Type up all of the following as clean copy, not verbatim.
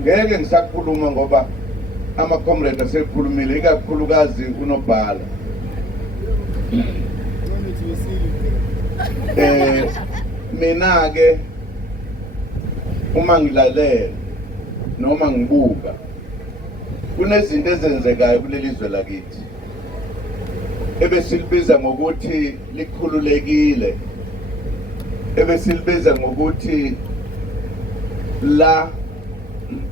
ngeke ngisakhuluma ngoba ama-comrade asekhulumile, ikakhulukazi uNobhala. Mina-ke uma ngilalela noma ngibuka kunezinto ezenzekayo kuleli zwe lakithi ebesilibiza ngokuthi likhululekile, ebesilibiza ngokuthi la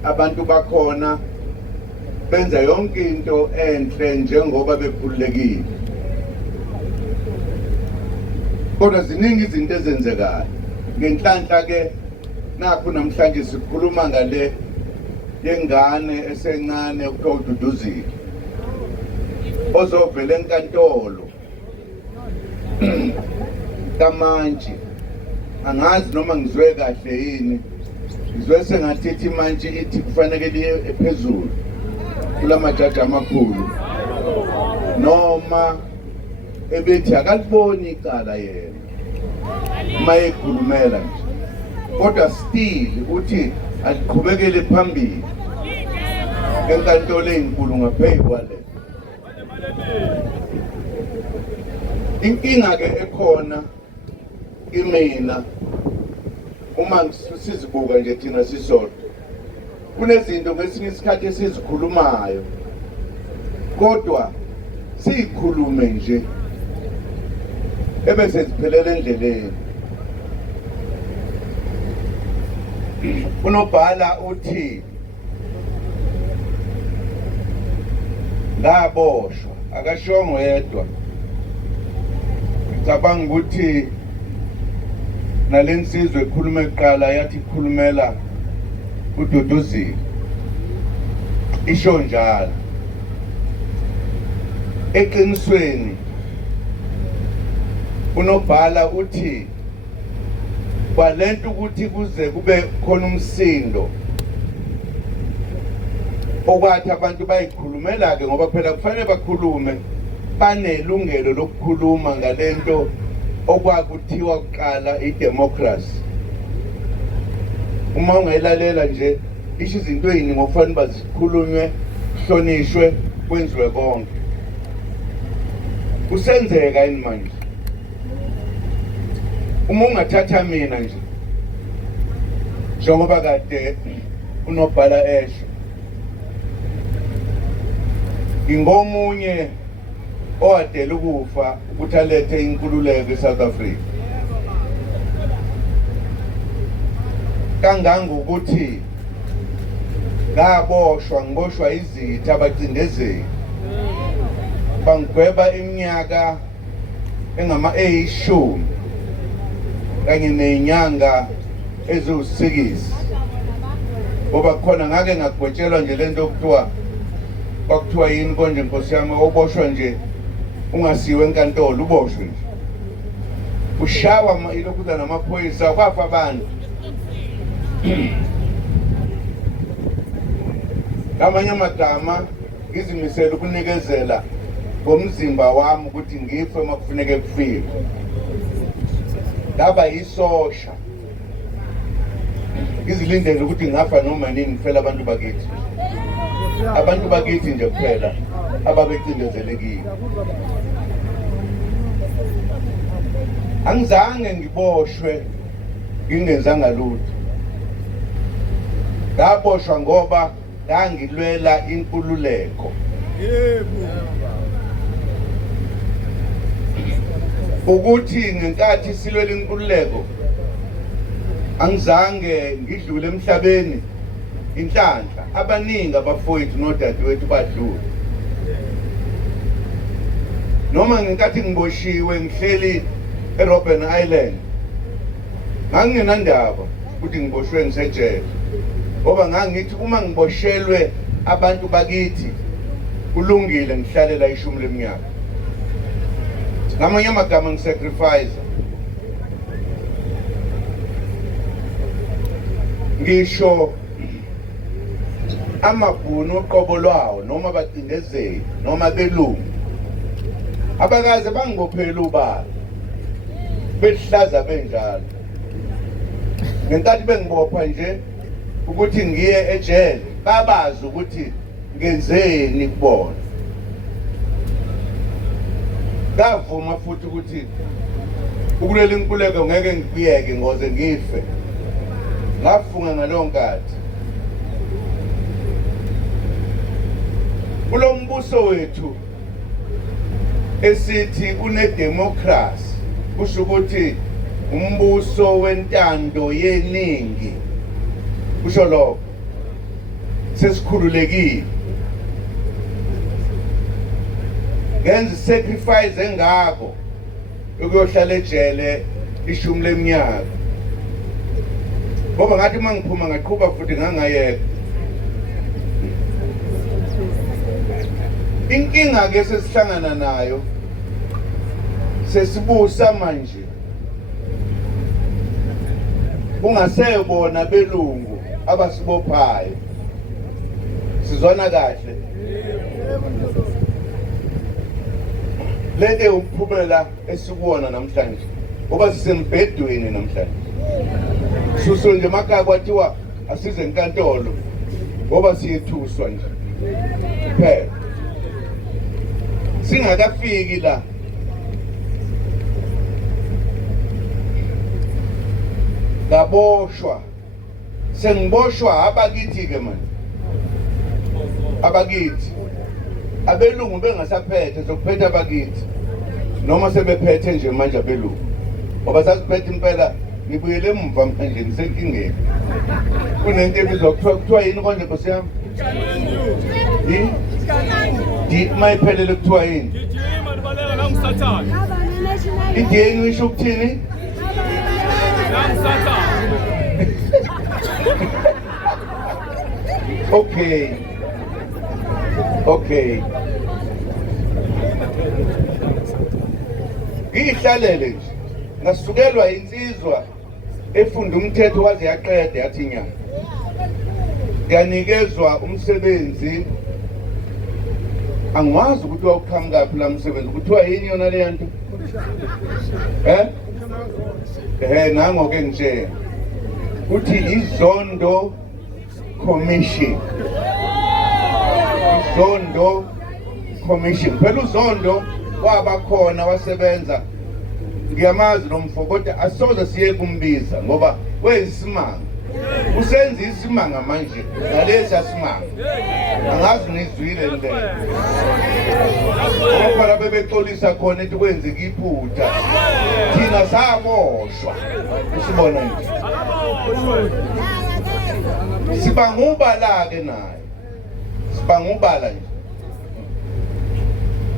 abantu bakhona benza yonke into enhle njengoba bekhululekile. Kodwa ziningi izinto ezenzekayo. Ngenhlanhla-ke nakho namhlanje sikhuluma ngale yengane esencane okuthiwa uDuduzile ozovela enkantolo kaMantshi. Angazi noma ngizwe kahle yini, ngizwe sengathi iMantshi ithi kufanele liye phezulu kulamajaji amakhulu, noma ebethi akaliboni icala yena uma ekhulumela nje, kodwa still uthi aliqhubekele phambili enkantolo enkulu ngaphezu kwale. Inkinga-ke ekhona kimina uma sizibuka nje thina sisodwa, kunezinto ngesinye isikhathi esizikhulumayo kodwa siyikhulume nje ebese ziphelela endleleni. uNobhala uthi ngaboshwa, akashongo yedwa. Ngicabanga ukuthi nalensizwe ekhuluma eqala yathi ikhulumela uDuduzile, isho njalo. Eqinisweni uNobhala uthi kwalento ukuthi kuze kube khona umsindo okwathi abantu bayikhulumela-ke, ngoba phela kufanele bakhulume, banelungelo lokukhuluma ngalento okwakuthiwa kuqala idemocracy. Uma ungelalela nje isho izinto eyini ngokufanele bazikhulunywe, kuhlonishwe, kwenziwe konke. Kusenzeka yini manje? Uma ungathatha mina nje njengoba kade uNobhala esho, ingomunye owadela ukufa ukuthi alethe inkululeko eSouth Africa, kangangokuthi ngaboshwa, ngiboshwa izitha abacindezeli, bangigweba iminyaka eyishumi kanye nezinyanga eziwusikisi, ngoba khona ngake ngagwetshelwa nje lento kwakuthiwa yini konje Nkosi yami, oboshwa nje ungasiwe enkantolo, uboshwe nje, ushawa ilokhuza namaphoyisa, kwafa abantu. Ngamanye amagama ngizimisela ukunikezela ngomzimba wami ukuthi ngife uma kufuneke kufike. Ngaba yisosha, ngizilindele ukuthi ngafa noma nini, kuphela abantu bakithi, abantu bakithi nje kuphela ababecindezelekile. Angizange ngiboshwe ngingenzanga lutho, ngaboshwa ngoba ngangilwela inkululeko. Ukuthi ngenkathi silwela inkululeko angizange ngidlule emhlabeni inhlanhla, abaningi abafowethu nodadewethu badlula. Noma ngenkathi ngiboshiwe ngihleli eRobben Island, ngangingendaba ukuthi ngiboshwe ngisejele, ngoba ngangithi uma ngiboshelwe abantu bakithi kulungile ngihlale la ishumi leminyaka. Ngamanye amagama ngisacrifice, ngisho amabhunu uqobo lwawo noma bacindezeli noma belungu abakaze bangibophela ubala behlaza benjalo. Ngenkathi bengibopha nje ukuthi ngiye ejele babazi ukuthi ngenzeni kubona. Ngavuma futhi ukuthi ukulela inkululeko ngeke ngikuyeke ngoze ngife. Ngafunga ngalo nkathi kulo mbuso wethu esithi unedemocracy, kusho ukuthi umbuso wentando yeningi. Kusho lokho sesikhululekile, ngenza sacrifice engako ukuyohlala ejele ishumi leminyaka, ngoba ngathi mangiphuma ngaqhubha futhi ngangayeka. Inkinga ke sesihlangana nayo sesibusa manje, ungasebona belungu abasibophayo. Sizwana kahle lento umphumela esikuwona namhlanje, ngoba sisembhedweni namhlanje. Suso nje emakhaya kwathiwa asize enkantolo ngoba siyethuswa nje phela. Singakafiki la ngaboshwa, sengiboshwa abakithi ke manje, abakithi abelungu bengasaphethe zokuphetha abakithi, noma sebephethe nje manje abelungu, ngoba sasiphethe impela. Ngibuyele emva manje ngisenkingeni. Kunento ebizwa kuthiwa yini konje Nkosi yami? Mayiphelele kuthiwa yini? Gijima nibaleka nangisathana. Idini ngisho ukuthini? Nangisathana. Okay. Ngihlalele nje. Ngasukelwa insizwa efunda umthetho waze yaqeda yathi nya. Yanikezwa umsebenzi. Angwazi ukuthi wawuqhamuka phela umsebenzi, kuthiwa yini yona le nto? Nango ke nje. Uthi iZondo Commission. iZondo Commission. Phela uZondo waba khona wasebenza. Ngiyamazi lo mfo kodwa asoze siye kumbiza ngoba weyisimanga. Usenza isimanga manje ngalesi asimanga. Angazi nizwile nje. Ngoba bebexolisa khona ethi kwenzeka iphutha. Thina saboshwa. Usibona nje. Sibangubala ke naye. Sibangubala nje.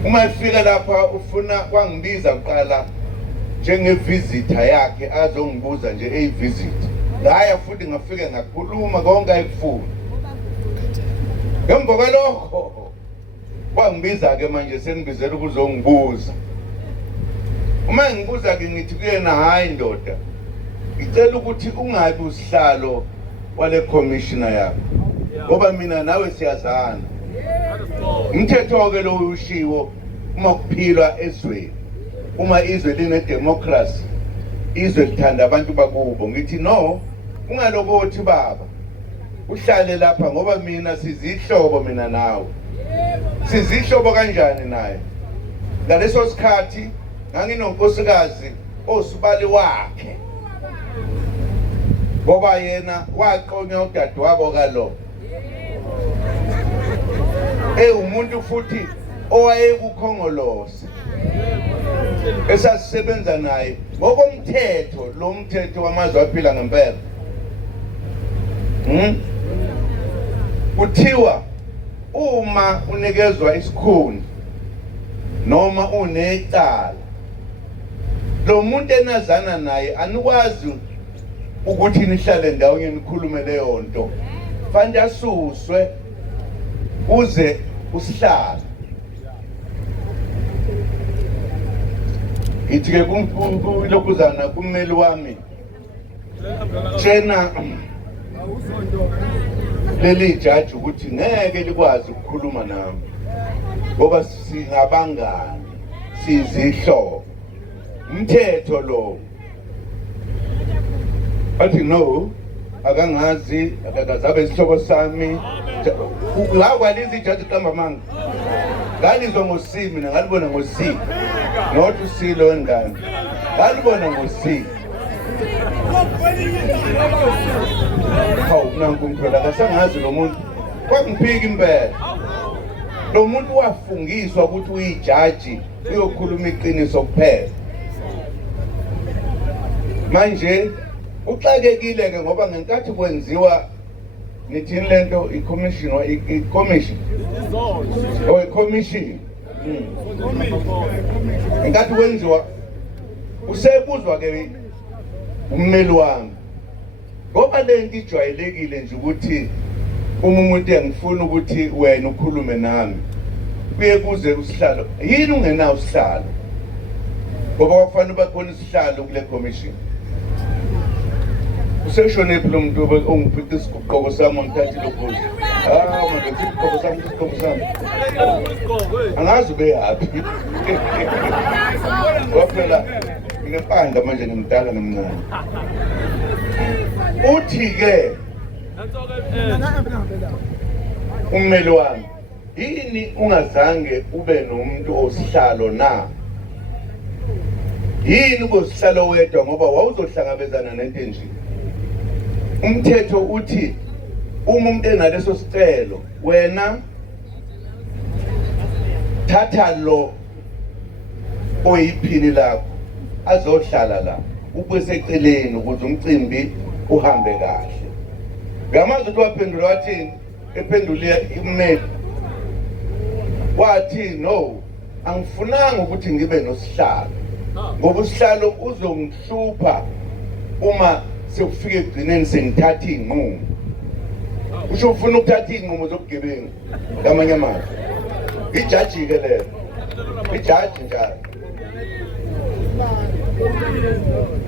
Uma efika lapha ufuna kwangibiza uqala njengevisitor yakhe azongibuza nje eyivisit. Ngaya futhi ngafike ngakhuluma konke ayikufuna. Ngemva kwalokho kwangibiza ke manje senibizela ukuzongibuza. Uma ngibuza ke ngithi kuyena hayi ndoda, ngicela ukuthi ungabi usihlalo wale commissioner yakho, ngoba mina nawe siyazana. Umthetho ke lo ushiwo uma kuphilwa ezweni, uma izwe line democracy, izwe lithanda abantu bakubo. Ngithi no, ungalokothi baba uhlale lapha ngoba mina sizihlobo, mina nawe sizihlobo kanjani naye. Ngaleso sikhathi nganginonkosikazi osubali wakhe, ngoba yena waqonya udadewabo kalo. Umuntu futhi owayekukhongolose esasisebenza naye ngokomthetho, lo mthetho wamazwe aphila ngempela. Kuthiwa uma unikezwa isikhundla noma unecala, lo muntu enazana naye anikwazi ukuthi nihlale ndawonye nikhulume leyo nto. Fanele asuswe uze usihlala. Ithi ke kulokuzana kummeli wami tshena leli jaji ukuthi ngeke likwazi ukukhuluma nami ngoba singabangani, sizihlobo. Umthetho lo. Athi no, akangazi akakazabe isihlobo sami ngakwaliza ijaji qamba manga ngalizwa ngosi mina ngalibona ngosi not usilo wengane ngalibona ngosi hawu nanku ngithola kasangazi lo muntu kwakungiphika impela lo muntu wafungiswa ukuthi uyijaji uyokhuluma iqiniso kuphela manje uxakekile ke ngoba ngenkathi kwenziwa nithini lento i-commission ngenkathi kwenziwa usebuzwa ke ummeli wami ngoba lento ijwayelekile nje ukuthi uma umuntu engifuna ukuthi wena ukhulume nami kuye kuze usihlalo yini ungenawo usihlalo ngoba kwakufanele bakhona isihlalo kule commission useshone phela umuntu ongiphethe isigqoko sami ngithathile ukhozi manje isigqoko sami angazi ube happy waphela nginempanda manje ngimdala nomncane uthi-ke ummeli wami yini ungazange ube nomuntu osihlalo na yini kosihlalo wedwa ngoba wawuzohlangabezana nento enje umthetho uthi uma umuntu enaleso sicelo wena thatha lo oyiphini lakho azohlala la ukweseceleni ukuze umcimbi uhambe kahle ngamazwi ukuthi waphendula wathini ephendule immeli wathi no angifunanga ukuthi ngibe nosihlalo ngoba usihlalo uzongihlupha uma sekufika egcineni sengithatha iy'nqumo usho ufuna ukuthatha iy'nqumo zobugebengu ngamanye amazwi ijaji-ke leyo ijaji njalo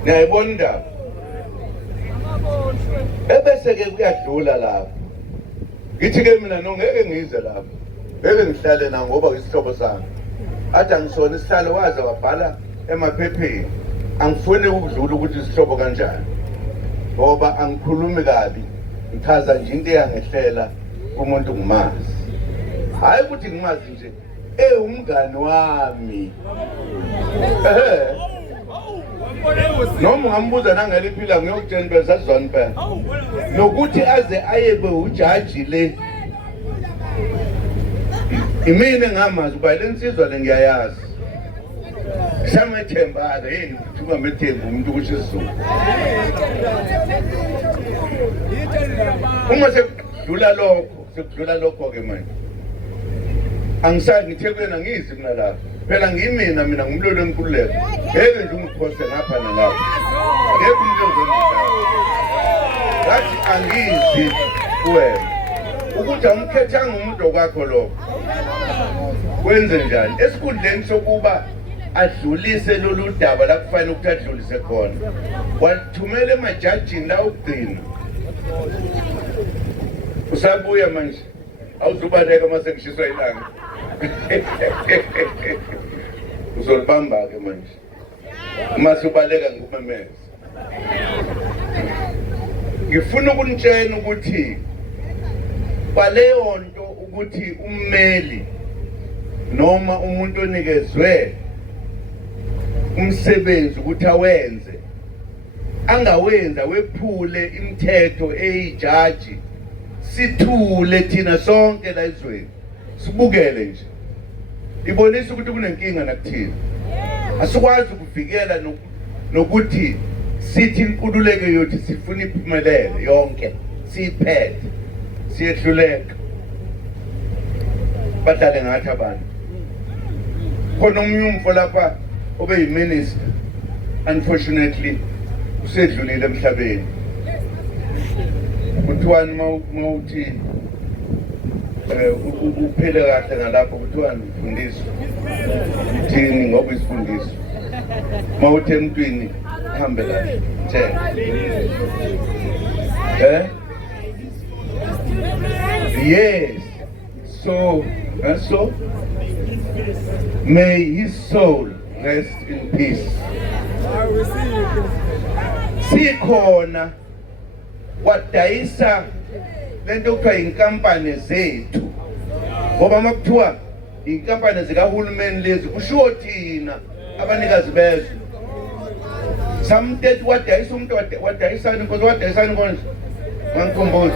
niyayibona indaba ebese-ke kuyadlula lapho ngithi-ke mina ngeke ngize lapho ngeke ngihlale na ngoba isihlobo sami athi angisona isihlalo waze wabhala emaphepheni angifuni ukudlula ukuthi isihlobo kanjani ngoba angikhulumi kabi ngichaza nje into eyangehlela kumuntu ngimazi hayi ukuthi ngimazi nje umngani wami noma ungambuza nangeliphila ngiyokutshela into sasizwana phela nokuthi aze ayebe ujaji le imina engamazi uba le nsizwa le ngiyayazi samethemba-ke yini kuthuka methemba umuntu ukuthi isizulu uma sekudlula lokho-ke manje angisazi ngithekweni angizi mina lapho phela ngimina ngumlolo wenkululeko ngeke nje ungiphose ngapha nalapho ngeke umuntu ozongidlala ngathi angizi kuwena ukuthi angikhethanga umuntu okwakho lokho kwenze njani esikhundleni sokuba adlulise lolu daba la kufanele ukuthi adlulise khona wathumela emajajini la ukugcina usabuya manje awuzubaleka uma sengishiswa ilanga uzolibamba-ke manje uma siubaleka ngikumemeza ngifuna ukunitshela ukuthi kwaleyo nto ukuthi ummeli noma umuntu onikezwe umsebenzi ukuthi awenze angawenza wephule imithetho eyijaji sithule thina sonke la ezweni sibukele nje ibonisa ukuthi kunenkinga nakuthina asikwazi ukuvikela nokuthi sithi inkululeko yethu sifuna iphumelele yonke siyiphethe siyehluleka badlale ngathi abantu khona omunye umfo lapha obe yi-minister unfortunately usedlulile emhlabeni kuthiwani mawuthi uphele kahle ngalapho kuthiwani mfundiswa thini ngoba isifundiswa mawuthi emntwini hambe kahle tshela yes so may his soul rest in peace sikhona wadayisa lento kuthiwa inkampani zethu, ngoba makuthiwa inkampani zikahulumeni lezi kushiwo thina abanikazi bezwe. Samthetho wadayisa umuntu wadayisani inkonzo, wadayisani inkonzo mangikhumbuza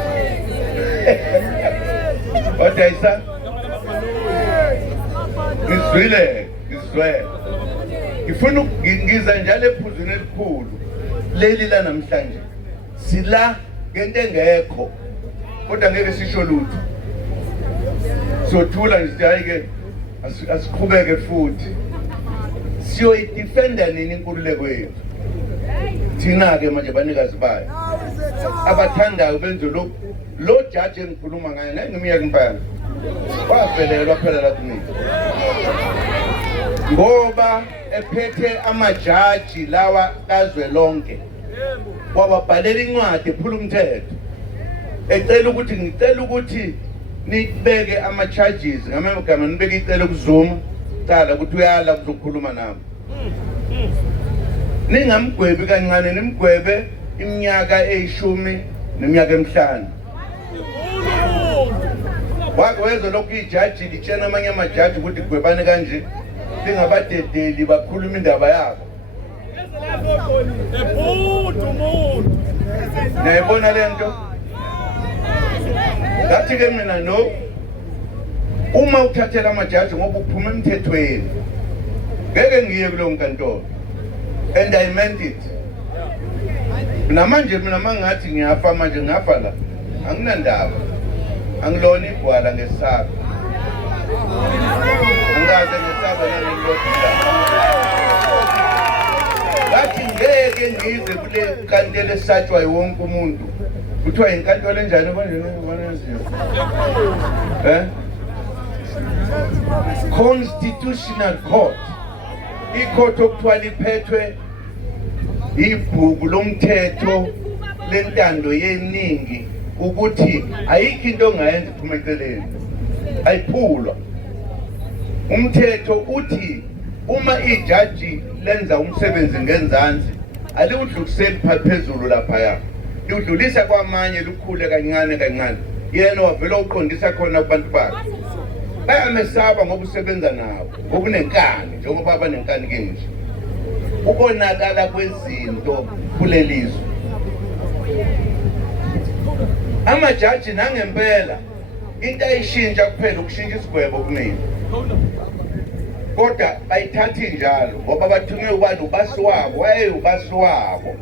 wadayisa ngizwile ngifuna ngiza njalo ephuzweni elikhulu leli la namhlanje sila ngento engekho kodwa ngeke sisho lutho. Sothula nje hayi-ke asiqhubeke futhi siyoyidefenda nini inkululeko yethu thina-ke manje banikazi bayo abathandayo benze lo jaji engikhuluma ngayo naye ngiminyaka impana wavelelwa phela la kumina ngoba ephethe amajaji lawa kazwe lonke wababhalela incwadi ephula umthetho ngicela ukuthi nibeke ama-charges ngamagama nibeke icelo kuzuma cala ukuthi uyala kuzokhuluma nami ningamgwebi kancane nimgwebe iminyaka 10 neminyaka 5 wakweza lokhu ijaji litshena amanye amajaji ukuthi gwebane kanje lingabadedeli bakhuluma indaba yabo. Nayibona lento ngathi-ke mina no uma uthathela amajaji ngoba uphuma emthethweni ngeke ngiye kuleyo nkantolo, and I meant it. Namanje mina mangathi ngiyafa manje ngafa la anginandaba, angilona igwala ngesaka angaze ngesaba nalelodwa ngathi ngeke ngize kule nkantolo esatshwa wonke umuntu kuthiwa inkantolo enjani manje Constitutional Court, icourt okuthiwa liphethwe ibhuku lomthetho lentando yeningi ukuthi ayikho into ongayenza iphuma eceleni ayiphulwa. Umthetho uthi uma ijaji lenza umsebenzi ngenzansi aliwudluliseli phezulu laphaya, liwudlulisa kwamanye lukhule kancane kancane, yena wavela uqondisa khona kubantu bakhe bayamesaba ngoba usebenza nabo ngokunenkani njengoba abanenkani ke nje ubonakala kwezinto kulelizwe. Amajaji nangempela into ayishintsha kuphela ukushintsha isigwebo kumina, kodwa bayithathi njalo ngoba bathunywe ubani ubasiwabo ubasiwabo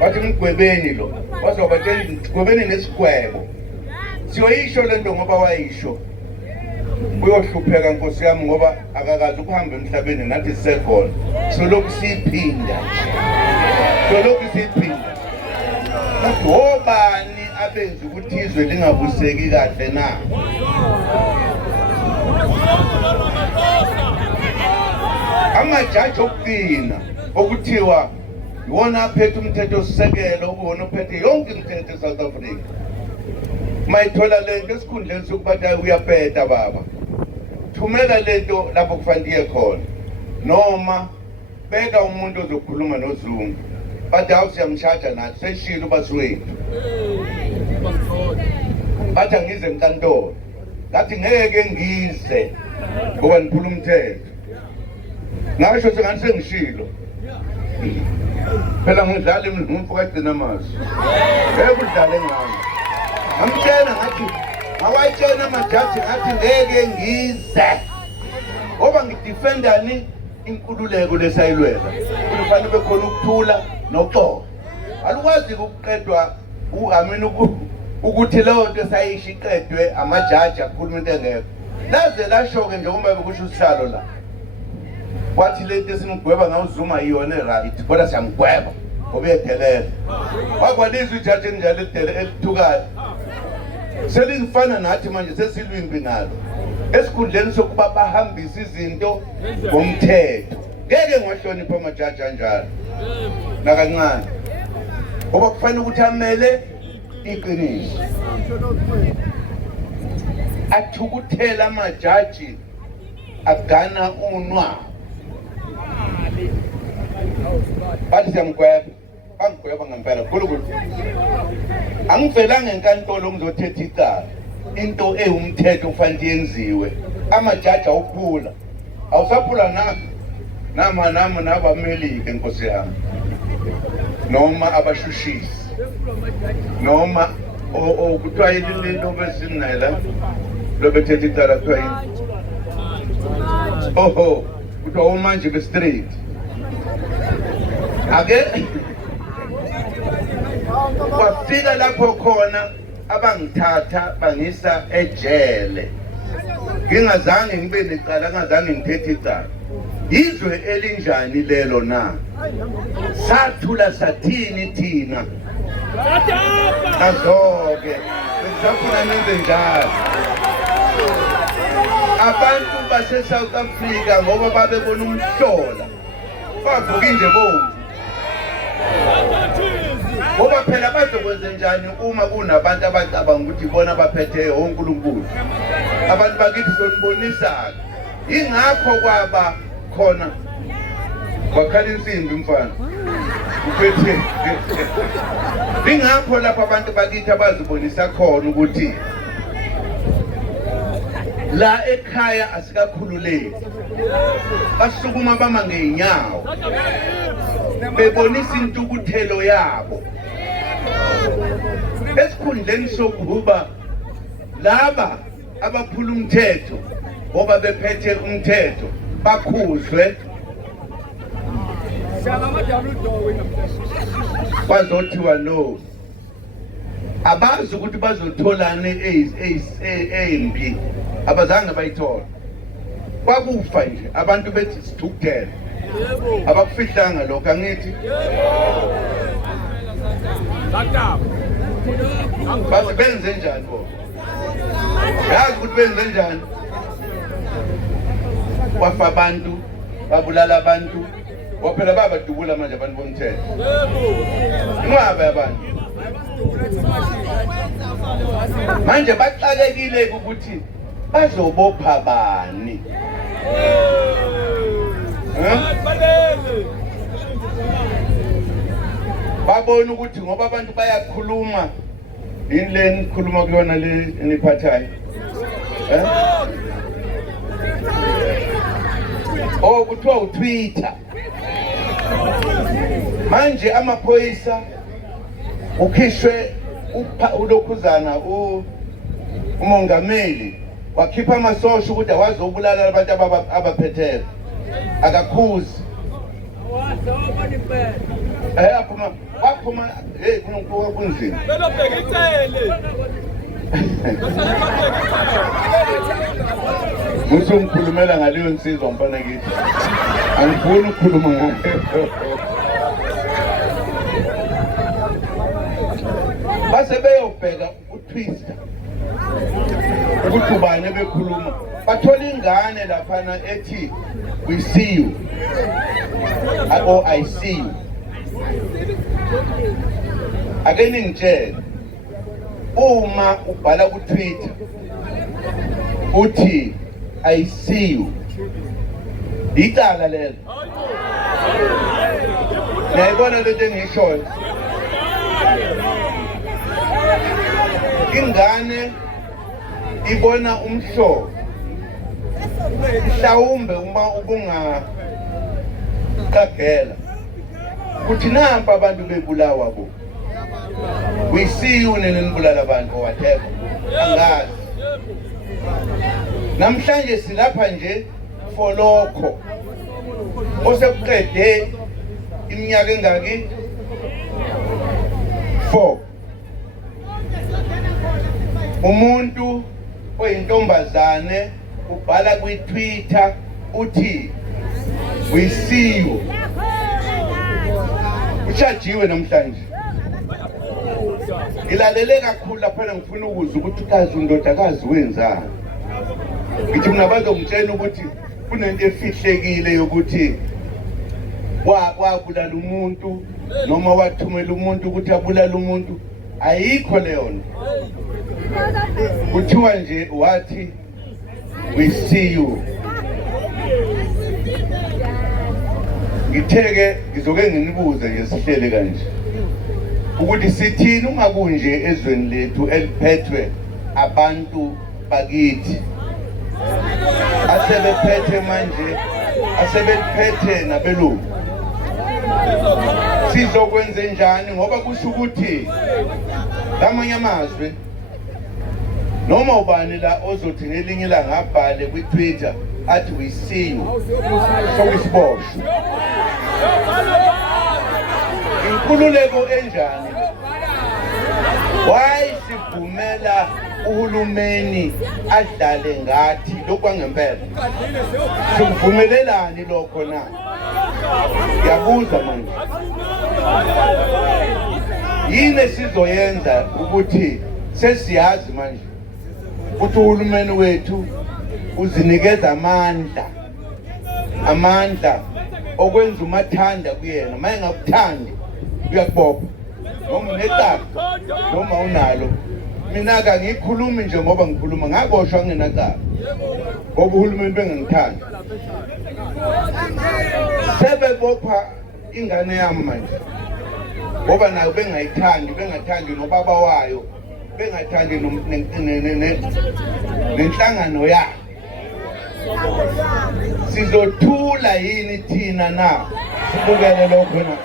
bathi mgwebeni lo bazobatshela mgwebeni nesigwebo. Siyoyisho lento ngoba wayisho uyohlupheka nkosi yami ngoba akakazi ukuhamba emhlabeni nathi sisekhona solokhu siphinda ukuthi obani abenza ukuthi izwe lingabuseki kahle na. Amajaji okugcina okuthiwa iwona aphethe umthetho sisekelo ubona uphethe yonke imithetho eSouth Africa, mayithola lento esikhundleni sokubathi uyapeta baba thumela lento lapho kufanele khona noma beka umuntu ozokhuluma noZungu bathi awusiyamshaja nathi seshilo basiwethu bathi angize enkantolo ngathi ngeke ngize ngoba niphula umthetho ngasho sengathi sengishilo phela ngidlala imvumo kagcina amazwi ngeke udlale ngami ngamtshela ngathi awayitshena amajaji ngathi ngeke ngize ngoba ngidefendani inkululeko lesayilwela kufanele bekhona ukuthula noxolo. Alukwazi ukuqedwa uhamini ukuthi leyo nto sayisho iqedwe amajaji akhuluma into engekho laze lasho-ke njengoba bekusho usihlalo la wathi lento esimgweba ngawuzuma yiyona right kodwa siyamgweba ngoba uyedelela wakwalizwa ijaji enjalo elithukayo selifana nathi manje sesilwimbi nalo esikhundleni sokuba bahambise izinto ngomthetho. Ngeke ngiwahlonipha amajaji anjalo nakancane ngoba kufanele ukuthi amele iqiniso. Athukuthela amajaji agana unwa bathi siyamgweba bangigweba ngempela kukhulu. Angivelanga enkantolo ngizothetha icala. Into ewumthetho ufanele yenziwe. Amajaji awuphula. Awusaphula nama nabamelike Nkosi yami. Noma abashushisi. Noma kuthiwa yini lobesinnayi la lobethetha icala kuthiwa yini? Oho, kuthiwa umanje be-street. Ake kwafika lapho khona abangithatha bangisa ejele. Ngingazange ngibe necala, ngingazange ngithethe icala. Izwe elinjani lelo na? Sathula sathini thina? Azoke besafuna nenze njalo. Abantu base-South Africa ngoba babebona umhlola bavuka nje bomvu. Ngoba phela bazokwenza njani uma kunabantu abacabanga ukuthi bona baphethe uNkulunkulu. Abantu bakithi sonibonisa. Ingakho kwaba khona wakhala insimbi mfana. Uphethe. Ingakho lapha abantu bakithi abazibonisa khona ukuthi la ekhaya asikakhululeki. Basukuma bama ngeenyawo. Bebonisa intukuthelo yabo. Esikhundleni sokuba laba abaphula umthetho ngoba bephethe umthetho bakhuzwe bazothiwa no. Abazi ukuthi bazotholana embi abazange bayithola. Kwakufa nje abantu bethi sithukuthela. Abakufihlanga lokho angithi. Basi benze njani bo? Yazi ukuthi benze njani? Wafa abantu, babulala abantu. Waphela babadubula manje abantu bomthetho. Inqaba yabantu. Manje baxakekile ukuthi bazobopha bani. Babona ukuthi ngoba abantu bayakhuluma ile nikhuluma kuyona le eniphathayo. Oh kuthiwa uTwitter. Manje amaphoyisa ukhishwe ulokhuzana umongameli wakhipha amasosha ukuthi awazobulala abantu abaphetheyo. Akakhuzi. Waphuma kunzima. Belobheka icele. Ngikhulumela ngaleyo nsizwa mfana kithi. Angifuni ukukhuluma ngayo. Base beyobheka uTwitter. Ukuthi ubani bekhuluma. Bathola ingane laphana ethi we see you. Or I see you. Ake ningitshela uma ubhala ku Twitter uthi I see you. Icala lelo. Nayibona lento engishoyo. Ingane ibona umhlobo. Mhlawumbe uma ubunga kagela. Kuthi nampa abantu bebulawa bo. We see you nenibulala abantu or whatever. Angazi. Namhlanje silapha nje for lokho. Osekuqede iminyaka engaki 4. Umuntu oyintombazane ubhala ku Twitter uthi we see you. Uchajiwe namhlanje. Ilalele kakhulu lapha ngifuna ukuzwa ukuthi ukazi undodakazi wenzani. Ngithi mina bazongitshela ukuthi kunento efihlekile yokuthi wabulala umuntu noma wathumela umuntu ukuthi abulala umuntu. Ayikho leyo nto. Kuthiwa nje wathi we see you. Ngitheke ngizoke nginibuze nje sihlele kanje. ukuthi sithini ungakunje ezweni lethu eliphethwe abantu bakithi asebephethe manje asebephethe nabelungu. Sizokwenza njani ngoba kusho ukuthi ngamanye amazwi noma ubani la ozothi ngelinye ilanga abhale kwi-Twitter athi we see you sokusiboshwe. Inkululeko enjani? Why sivumela uhulumeni adlale ngathi lokwangempela? Sikuvumelelani lokho na? Yabuza manje. Yini sizoyenza ukuthi sesiyazi manje ukuthi uhulumeni wethu uzinikeza amandla okwenza umathanda kuyena. Maye ngakuthandi uyakubopha noma unecala noma unalo. Mina ka ngikhulumi nje ngoba ngikhuluma ngaboshwa nginacala ngoba uhulumeni bengangithandi. Sebebopha ingane yami manje ngoba nayo bengathandi nobaba wayo, bengathandi nenhlangano yayo. Sizothula yini thina na sibukele lokho na?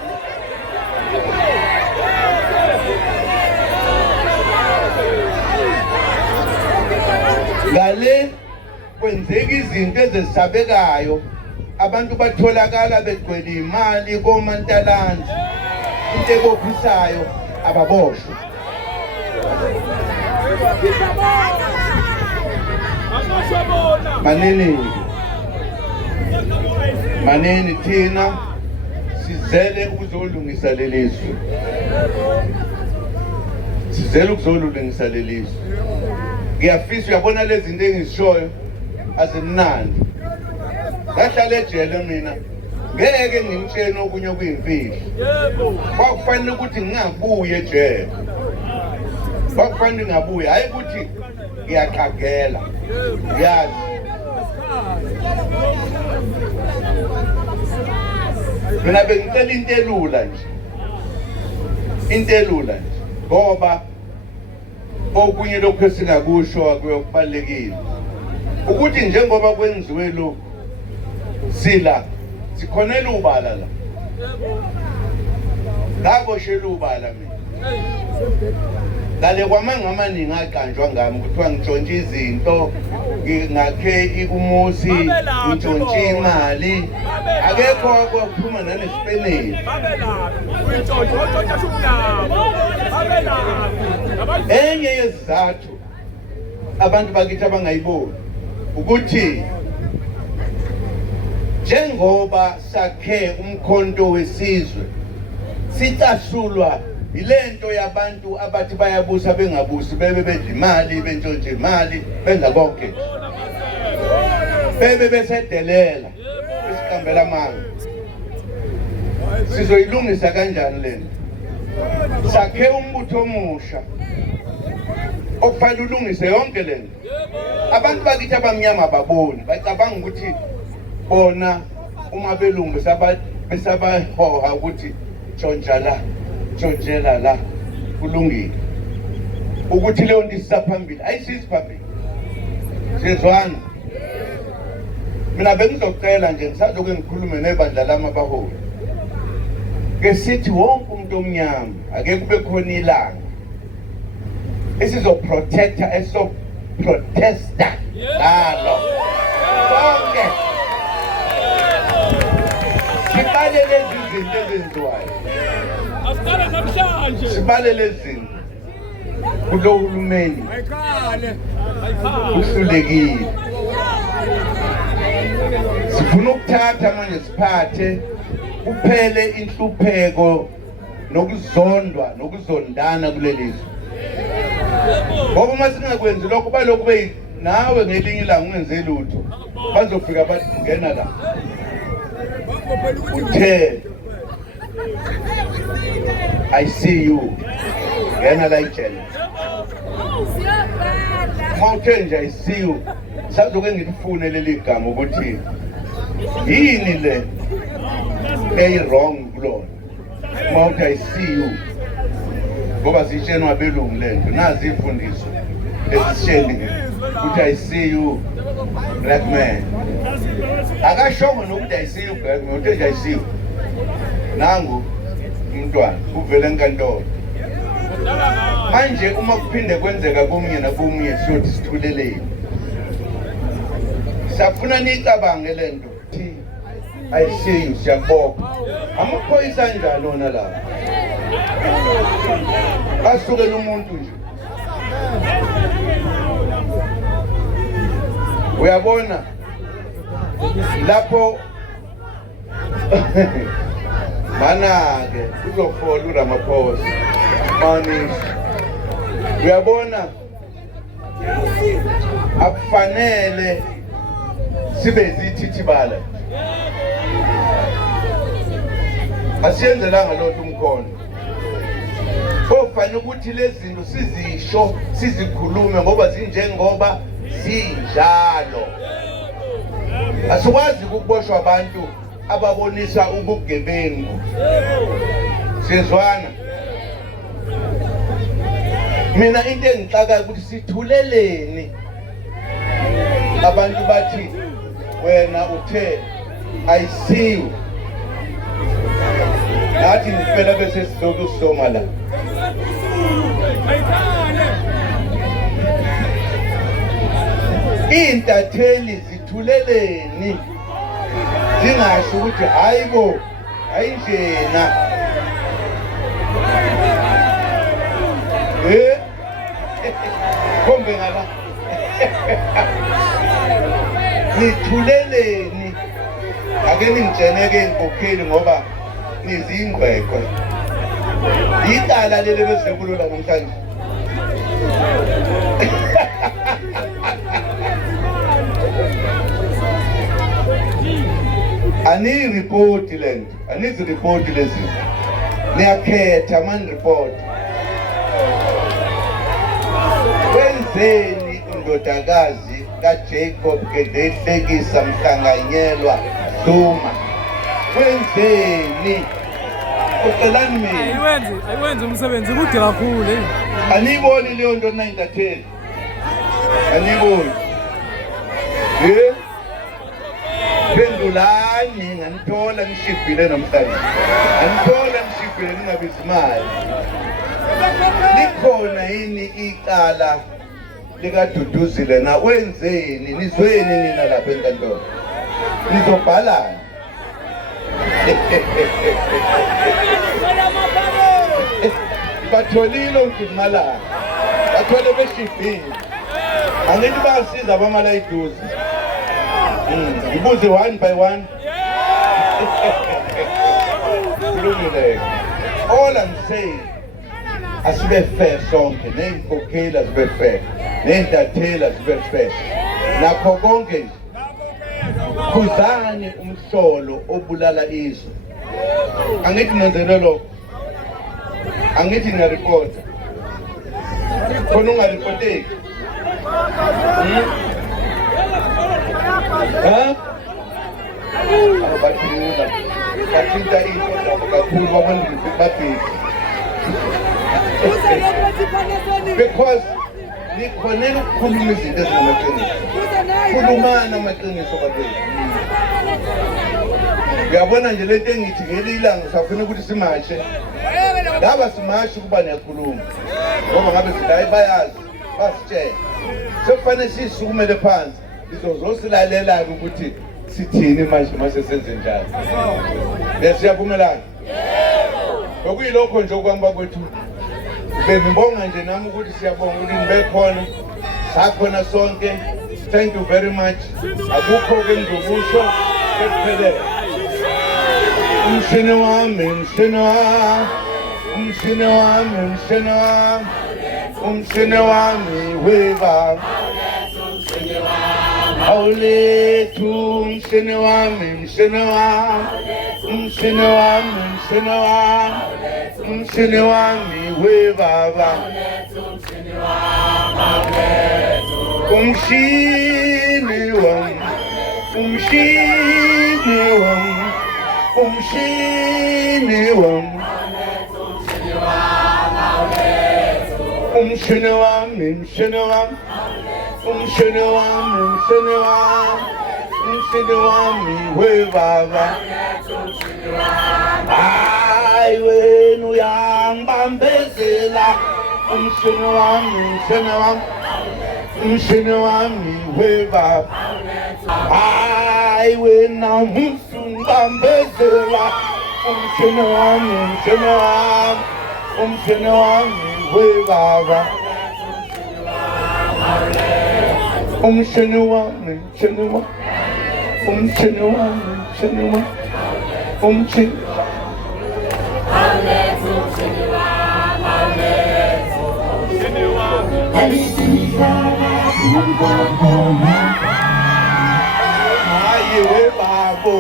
Ngale kwenzeka izinto ezesabekayo, abantu batholakala begcwele imali komantalanje, into ebophisayo ababoshwe. Manini thina sizele ukuzolungisa lelizwe. Sizele ukuzolungisa lelizwe. Ngiyafisa uyabona lezi zinto engizishoyo azimnandi. Ngahlala ejele mina ngeke ngimtshene okunye okuyimfihlo. Kwakufanele ukuthi ngingabuye ejele. Kwakufanele ngingabuye, hayi ukuthi ngiyaqagela. Yazi mina bengicela into elula nje ngoba okunye lokho esingakusho akuyokubalekile ukuthi njengoba kwenziwe lo sila sikhonela ubala la ngaboshela ubala mina ngale kwamanga amaningi aqanjwa ngami kuthiwa ngitshontshe izinto, ngakhe umuzi, ngitshontshe imali, akekho okuphuma nanespeneni. Enye yezizathu abantu bakithi abangayiboni ukuthi njengoba sakhe umkhonto wesizwe sitasulwa ilento yabantu abathi bayabusa bengabusi, bebe bedla imali, bentshontshe imali, benza konke bebe besedelela besikambela amanga. Sizoyilungisa kanjani lento? Sakhe umbutho omusha okufanele ulungise yonke lento. Abantu bakithi abamnyama ababoni, bacabanga ukuthi bona uma belungu besabahoha ukuthi tshontshela la kulungile, ukuthi leyo nto isisaphambili ayisisi phambili. Sizwana mina bengizocela nje ngisazoke ngikhulume nebandla lami abaholi ngesithi wonke umuntu omnyama ake kube khona ilanga esizoprotecta esizoprotesta ngalo sonke. Sibale lezi zinto ezenziwayo, sibale lezi zinto kulo hulumeni uhlulekile. Sifuna ukuthatha manje siphathe kuphele inhlupheko nokuzondwa nokuzondana kulelizwe. Ngoba uma singakwenzi lokho balokhu be nawe ngelinye ilanga ungenze lutho, bazofika bathi ngena la uthe I see you ngena la ijele. Uma nje I see you sazoke ngilifune leli gama ukuthi yini le wrong kulona. Uma I see you ngoba sitshenwa belungu lento nazi imfundiso esisheni ukuthi I see you black man. Akashongo nokuthi I see you black man, uthi I see you. Nangu umntwana uvele enkantolo. Manje uma kuphinde kwenzeka komunye nakomunye siyothi sithuleleni. Safuna nicabange lento thi I see you siyabonga. Amaphoyisa njalo lona la. Asukela umuntu nje. Uyabona lapho mana-ke uzofola uRamaphosa mani. Uyabona akufanele sibe zithithibala, asiyenzelanga lotho umkhono. Kufanele ukuthi lezi zinto sizisho sizikhulume ngoba zinjengoba zinjalo. Asikwazi ukuboshwa abantu ababonisa ubugebengu. Sizwana mina into engixaka ukuthi sithuleleni. Abantu bathi wena uthe I see you, nathi ngifela bese sizokusoma la. Intatheli zithuleleni zingasho ukuthi hayibo ayinjena. Kombe ngala. Nithuleleni ake ningitsheneke inkokheli ngoba nizingqweqwe. Icala leli besekulula namhlanje. Ani report land, ani report lezi. Niyakhetha man report. Wenzeni indodakazi kaJacob kedehlekisa mhlanganyelwa Duma? Wenzeni? Ucelani mina. Ayiwenzi umsebenzi kude kakhulu eh. Aniboni leyo nto nayintatheli. Aniboni. Pendulani nganithola ngishibhile namhlanje. Anithola ngishibhile ningabizi imali. Likhona yini icala likaDuduzile na wenzeni? Nizweni nina lapha enkantolo. Nizobhalana. Batholile uMdumalanga. Bathole beshibhile. Angithi basiza abamala iduze. Ngibuze one by one. All I'm saying, asibe fair sonke, ney'nkokheli asibe fair, ney'ntatheli asibe fair. Nakho konke nje, khuzani umhlolo obulala izwe. Angithi nenzele lokho. Angithi ngiyaripota. Khona ungaripoteki. Bathula bathinta into zabo kakhulu babona babheki. Because nikhonela ukukhuluma izinto ezingamaqiniso. Khulumana amaqiniso babheki. Uyabona nje lento engithi ngeli ilanga safuna ukuthi simashe. Laba simashe kuba nekhuluma. Ngoba ngabe sidayi bayazi basitshela. Sekufanele sisukumele phansi. Sizozosilalela ukuthi sithini manje mase senze njalo. Siyavumelana? Yebo. Okuyilokho nje okwamba kwethu. Bengibonga nje nami ukuthi siyabonga ukuthi nibe khona. Sakhona sonke. Thank you very much. Akukho ke ngizokusho ekuphelele. Umshini wami, umshini wami, umshini wami, umshini wami, umshini wami weba. Awulethu umshini wami, umshini wami, umshini wami, umshini wami, umshini wami webaba. Umshini wami, umshini wami, umshini wami. umshini wami, umshini wami, umshini wami, umshini wami, umshini wami, we baba. Hayi wena uyangibambezela, umshini wami, umshini wami, umshini wami, we baba. Hayi wena musungibambezela, umshini wami, umshini wami, umshini wami, we baba. Umshini wami, umshini wami, umshini wami, umshini wami, umshini. Hayi we babo.